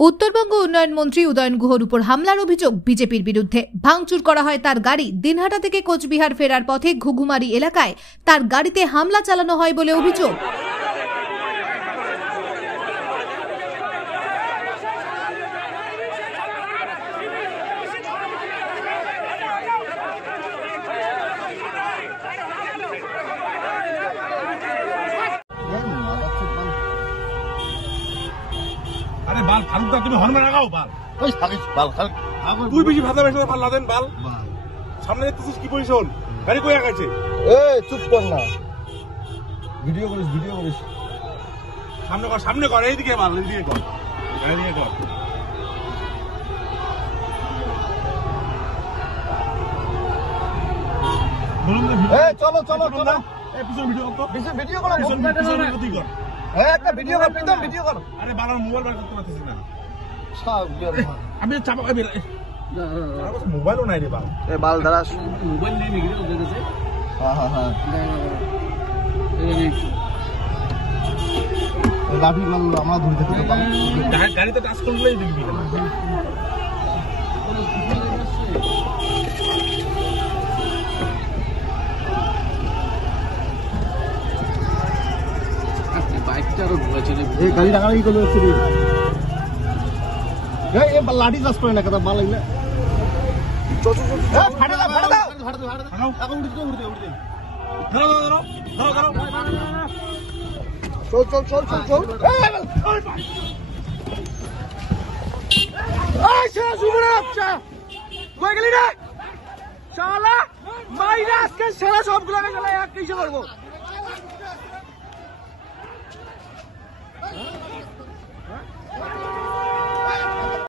উত্তরবঙ্গ উন্নয়ন মন্ত্রী উদয়ন গুহর উপর হামলার অভিযোগ বিজেপির বিরুদ্ধে। ভাঙচুর করা হয় তার গাড়ি। দিনহাটা থেকে কোচবিহার ফেরার পথে ঘুঘুমারি এলাকায় তার গাড়িতে হামলা চালানো হয় বলে অভিযোগ। अरे बाल फालतू का तुम्हें हॉर्न लगाओ बाल ওই সাকিস বাল খাল তুই বেশি ভাতা বেশি ভাল লাদেন বাল সামনে দেখতেছিস কি পজিশন গাড়ি কই আগাইছে এই চুপ কর না ভিডিও করিস সামনে কর এইদিকে বাল এইদিকে কর এইদিকে কর বলুন না এই চলো এই পিছন ভিডিও কর ভিডিও করো পিছন ভিডিও কর এই একটা ভিডিও কর প্রীতম ভিডিও কর আরে বাল মোবাইল বার করতে পারছিস না সব আমি চাপা মোবাইলও নাই রে বাল এই বাল দাঁড়া মোবাইল নেই নাকি রে ওদের কাছে? হ্যাঁ লাঠি মাল আমরা ধরে দেখতে পাবো গাড়িতে টাচ করলেই দেখবি বাইকটা আরো ঘুরেছে রে। এই গাড়ি রাখাই করলো চুরি এই লাঠি চাষ করে না কথা মাল লাগলে ফাটে দাও এখন উঠতে ধরো চল আচ্ছা সুমনা আচ্ছা কই গেলি রে শালা মাইরা আজকে সারা সবগুলোকে গেলে এক কিসে করবো